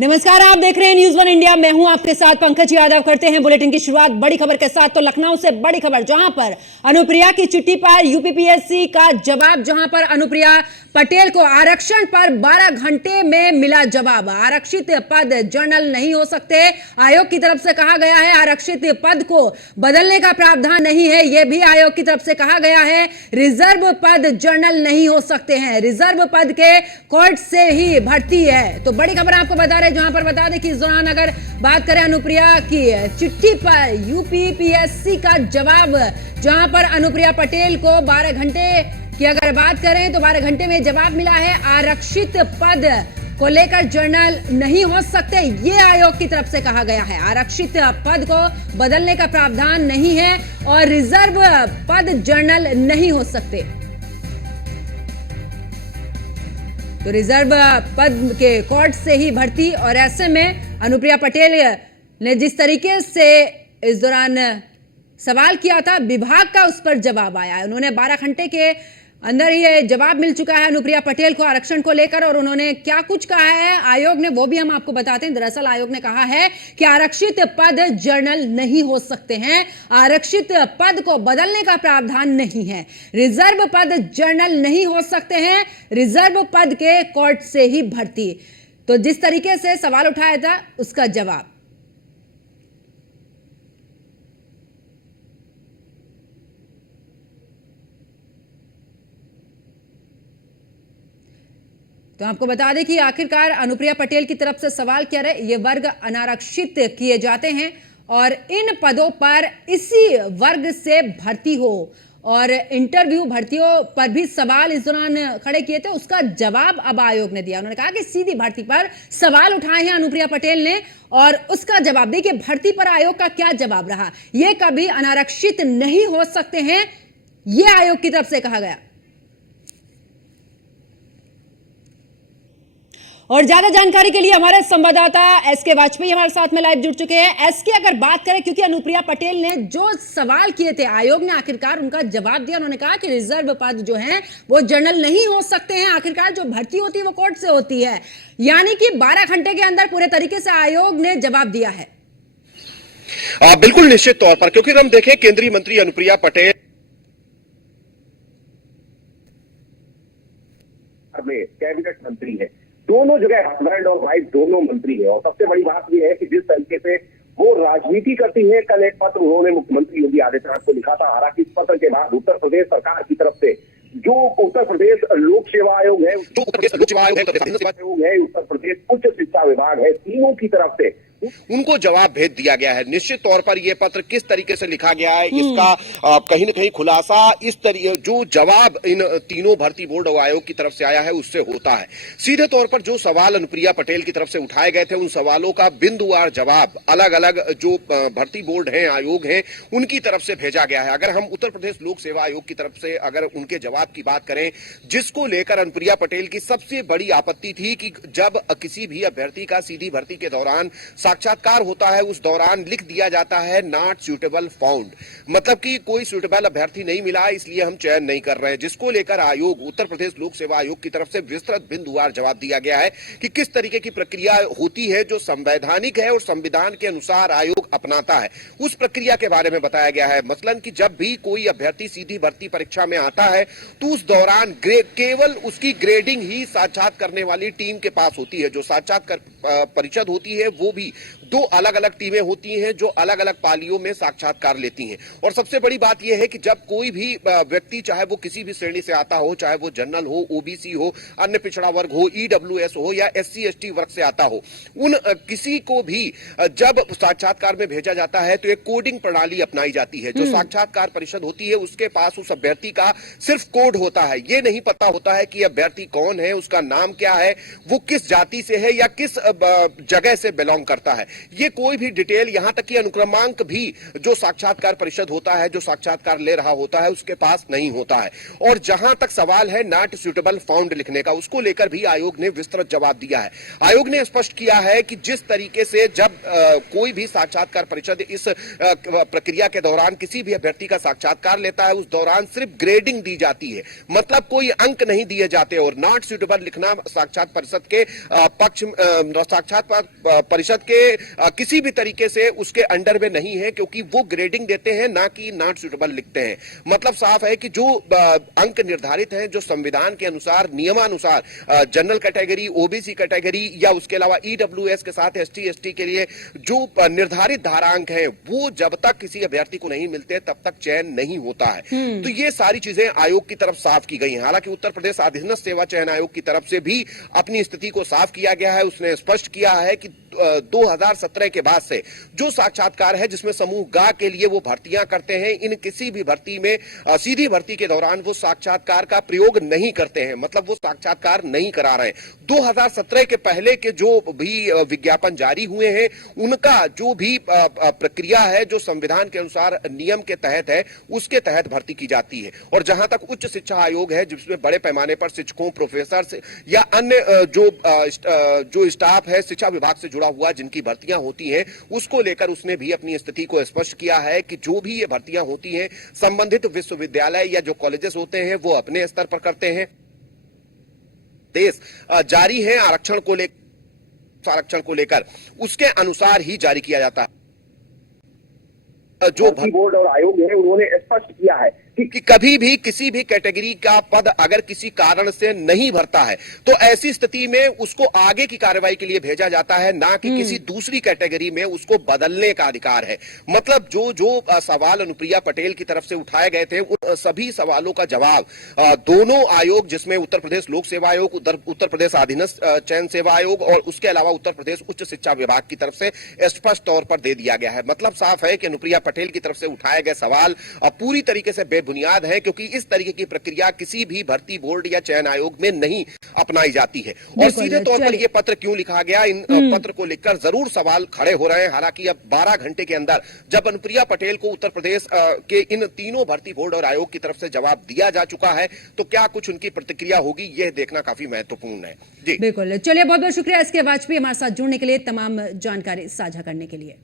नमस्कार, आप देख रहे हैं न्यूज़ वन इंडिया। मैं हूं आपके साथ पंकज यादव। करते हैं बुलेटिन की शुरुआत बड़ी खबर के साथ। तो लखनऊ से बड़ी खबर, जहां पर अनुप्रिया की चिट्ठी पर यूपीपीएससी का जवाब, जहां पर अनुप्रिया पटेल को आरक्षण पर 12 घंटे में मिला जवाब। आरक्षित पद जनरल नहीं हो सकते, आयोग की तरफ से कहा गया है। आरक्षित पद को बदलने का प्रावधान नहीं है, यह भी आयोग की तरफ से कहा गया है। रिजर्व पद जनरल नहीं हो सकते हैं, रिजर्व पद के कोर्ट से ही भर्ती है। तो बड़ी खबर आपको बता रहे, जहां पर बता दें कि इस दौरान अगर बात करें अनुप्रिया की चिट्ठी पर यूपीपीएससी का जवाब, जहां पर अनुप्रिया पटेल को 12 घंटे की अगर बात करें तो 12 घंटे में जवाब मिला है। आरक्षित पद को लेकर जनरल नहीं हो सकते, ये आयोग की तरफ से कहा गया है। आरक्षित पद को बदलने का प्रावधान नहीं है और रिजर्व पद जनरल नहीं हो सकते। तो रिजर्व पद के कोर्ट से ही भर्ती, और ऐसे में अनुप्रिया पटेल ने जिस तरीके से इस दौरान सवाल किया था, विभाग का उस पर जवाब आया है। उन्होंने 12 घंटे के अंदर ये जवाब मिल चुका है अनुप्रिया पटेल को आरक्षण को लेकर, और उन्होंने क्या कुछ कहा है आयोग ने वो भी हम आपको बताते हैं। दरअसल आयोग ने कहा है कि आरक्षित पद जनरल नहीं हो सकते हैं, आरक्षित पद को बदलने का प्रावधान नहीं है। रिजर्व पद जनरल नहीं हो सकते हैं, रिजर्व पद के कोर्ट से ही भर्ती। तो जिस तरीके से सवाल उठाया था उसका जवाब। तो आपको बता दें कि आखिरकार अनुप्रिया पटेल की तरफ से सवाल किया रहे, ये वर्ग अनारक्षित किए जाते हैं और इन पदों पर इसी वर्ग से भर्ती हो। और इंटरव्यू भर्तियों पर भी सवाल इस दौरान खड़े किए थे, उसका जवाब अब आयोग ने दिया। उन्होंने कहा कि सीधी भर्ती पर सवाल उठाए हैं अनुप्रिया पटेल ने और उसका जवाब। देखिए भर्ती पर आयोग का क्या जवाब रहा, ये कभी अनारक्षित नहीं हो सकते हैं, ये आयोग की तरफ से कहा गया। और ज्यादा जानकारी के लिए हमारे संवाददाता एसके वाजपेयी हमारे साथ में लाइव जुड़ चुके हैं। एसके, अगर बात करें, क्योंकि अनुप्रिया पटेल ने जो सवाल किए थे आयोग ने आखिरकार उनका जवाब दिया। उन्होंने कहा कि रिजर्व पद जो हैं वो जनरल नहीं हो सकते हैं, आखिरकार जो भर्ती होती है वो कोर्ट से होती है। यानी कि 12 घंटे के अंदर पूरे तरीके से आयोग ने जवाब दिया है। बिल्कुल निश्चित तौर पर, क्योंकि हम देखें केंद्रीय मंत्री अनुप्रिया पटेल में कैबिनेट मंत्री है, दोनों जगह हस्बैंड और वाइफ दोनों मंत्री है। और सबसे बड़ी बात यह है कि जिस तरीके से वो राजनीति करती है, कल एक पत्र उन्होंने मुख्यमंत्री योगी आदित्यनाथ को लिखा था। हालांकि इस पत्र के बाद उत्तर प्रदेश सरकार की तरफ से जो उत्तर प्रदेश लोक सेवा आयोग है, उत्तर प्रदेश उच्च शिक्षा विभाग है, तीनों की तरफ से उनको जवाब भेज दिया गया है। निश्चित तौर पर यह पत्र किस तरीके से लिखा गया है, इसका कहीं न कहीं खुलासा इस तरीके जो जवाब इन तीनों भर्ती बोर्ड और आयोग की तरफ से आया है उससे होता है। सीधे तौर पर जो सवाल अनुप्रिया पटेल की तरफ से उठाए गए थे, उन सवालों का बिंदुवार जवाब अलग अलग जो भर्ती बोर्ड हैं, आयोग हैं, उनकी तरफ से भेजा गया है। अगर हम उत्तर प्रदेश लोक सेवा आयोग की तरफ से अगर उनके जवाब की बात करें, जिसको लेकर अनुप्रिया पटेल की सबसे बड़ी आपत्ति थी कि जब किसी भी अभ्यर्थी का सीधी भर्ती के दौरान साक्षात्कार होता है, उस दौरान लिख दिया जाता है नॉट सूटेबल फाउंड, मतलब कि कोई सूटेबल अभ्यर्थी नहीं मिला, इसलिए हम चयन नहीं कर रहे हैं। जिसको लेकर आयोग, उत्तर प्रदेश लोक सेवा आयोग की तरफ से विस्तृत बिंदुवार जवाब दिया गया है कि किस तरीके की प्रक्रिया होती है जो संवैधानिक है और संविधान के अनुसार आयोग अपनाता है, उस प्रक्रिया के बारे में बताया गया है। मसलन कि जब भी कोई अभ्यर्थी सीधी भर्ती परीक्षा में आता है तो उस दौरान केवल उसकी ग्रेडिंग ही साक्षात करने वाली टीम के पास होती है। जो साक्षात्कार परिषद होती है वो भी दो अलग अलग टीमें होती हैं जो अलग अलग पालियों में साक्षात्कार लेती हैं। और सबसे बड़ी बात यह है कि जब कोई भी व्यक्ति, चाहे वो किसी भी श्रेणी से आता हो, चाहे वो जनरल हो, ओबीसी हो, अन्य पिछड़ा वर्ग हो, ईडब्ल्यूएस हो या एससी एसटी वर्ग से आता हो, उन किसी को भी जब साक्षात्कार में भेजा जाता है तो एक कोडिंग प्रणाली अपनाई जाती है। जो साक्षात्कार परिषद होती है उसके पास उस अभ्यर्थी का सिर्फ कोड होता है, ये नहीं पता होता है कि अभ्यर्थी कौन है, उसका नाम क्या है, वो किस जाति से है या किस जगह से बिलोंग करता है। ये कोई भी डिटेल, यहां तक कि अनुक्रमांक भी जो साक्षात्कार परिषद होता है, जो साक्षात्कार ले रहा होता है, उसके पास नहीं होता है। और जहां तक सवाल है नॉट सुटेबल फाउंड लिखने का, उसको लेकर भी आयोग ने विस्तृत जवाब दिया है। आयोग ने स्पष्ट किया है कि जिस तरीके से जब कोई भी साक्षात्कार परिषद इस प्रक्रिया के दौरान किसी भी अभ्यर्थी का साक्षात्कार लेता है, उस दौरान सिर्फ ग्रेडिंग दी जाती है, मतलब कोई अंक नहीं दिए जाते। और नॉट सुटेबल लिखना साक्षात परिषद के पक्ष, साक्षात्कार परिषद के किसी भी तरीके से उसके अंडर में नहीं है, क्योंकि वो ग्रेडिंग देते हैं, ना कि नॉट सुटेबल लिखते हैं। मतलब साफ है कि जो अंक निर्धारित हैं, जो संविधान के अनुसार, नियमानुसार जनरल कैटेगरी, ओबीसी कैटेगरी या उसके अलावा ईडब्ल्यूएस के साथ एसटी एसटी के लिए जो निर्धारित धारांक हैं, वो जब तक किसी अभ्यर्थी को नहीं मिलते तब तक चयन नहीं होता है। तो ये सारी चीजें आयोग की तरफ साफ की गई हैं। हालांकि उत्तर प्रदेश अधीनस्थ सेवा चयन आयोग की तरफ से भी अपनी स्थिति को साफ किया गया है। उसने स्पष्ट किया है कि 2017 के बाद से जो साक्षात्कार है, जिसमें समूह ग के लिए वो भर्तियां करते हैं, इन किसी भी भर्ती में सीधी भर्ती के दौरान वो साक्षात्कार का प्रयोग नहीं करते हैं, मतलब वो साक्षात्कार नहीं करा रहे हैं। 2017 के पहले के जो भी विज्ञापन जारी हुए हैं, उनका जो भी प्रक्रिया है, जो संविधान के अनुसार नियम के तहत है, उसके तहत भर्ती की जाती है। और जहां तक उच्च शिक्षा आयोग है, जिसमें बड़े पैमाने पर शिक्षकों, प्रोफेसर या अन्य जो स्टाफ है शिक्षा विभाग से जुड़ा हुआ, जिनकी भर्तियां होती हैं, उसको लेकर उसने भी अपनी स्थिति को स्पष्ट किया है कि जो भी ये भर्तियां होती हैं, संबंधित विश्वविद्यालय या जो कॉलेजेस होते हैं, वो अपने स्तर पर करते हैं। देश जारी है आरक्षण को लेकर उसके अनुसार ही जारी किया जाता है। जो बोर्ड और आयोग है, उन्होंने स्पष्ट किया है कि कभी भी किसी भी कैटेगरी का पद अगर किसी कारण से नहीं भरता है, तो ऐसी स्थिति में उसको आगे की कार्रवाई के लिए भेजा जाता है, ना कि किसी दूसरी कैटेगरी में उसको बदलने का अधिकार है। मतलब जो सवाल अनुप्रिया पटेल की तरफ से उठाए गए थे, उन सभी सवालों का जवाब दोनों आयोग, जिसमें उत्तर प्रदेश लोक सेवा आयोग, उत्तर प्रदेश अधीनस्थ चयन सेवा आयोग और उसके अलावा उत्तर प्रदेश उच्च शिक्षा विभाग की तरफ से स्पष्ट तौर पर दे दिया गया है। मतलब साफ है कि अनुप्रिया पटेल की तरफ से उठाए गए सवाल पूरी तरीके से बुनियाद है, क्योंकि इस तरीके की प्रक्रिया किसी भी भर्ती बोर्ड या चयन आयोग में नहीं अपनाई जाती है। और सीधे तौर पर यह पत्र क्यों लिखा गया, इन पत्र को लेकर जरूर सवाल खड़े हो रहे हैं। हालांकि अब 12 घंटे के अंदर जब अनुप्रिया पटेल को उत्तर प्रदेश के इन तीनों भर्ती बोर्ड और आयोग की तरफ से जवाब दिया जा चुका है, तो क्या कुछ उनकी प्रतिक्रिया होगी, यह देखना काफी महत्वपूर्ण है। जी बिल्कुल, चलिए बहुत बहुत शुक्रिया एसके वाजपेयी हमारे साथ जुड़ने के लिए, तमाम जानकारी साझा करने के लिए।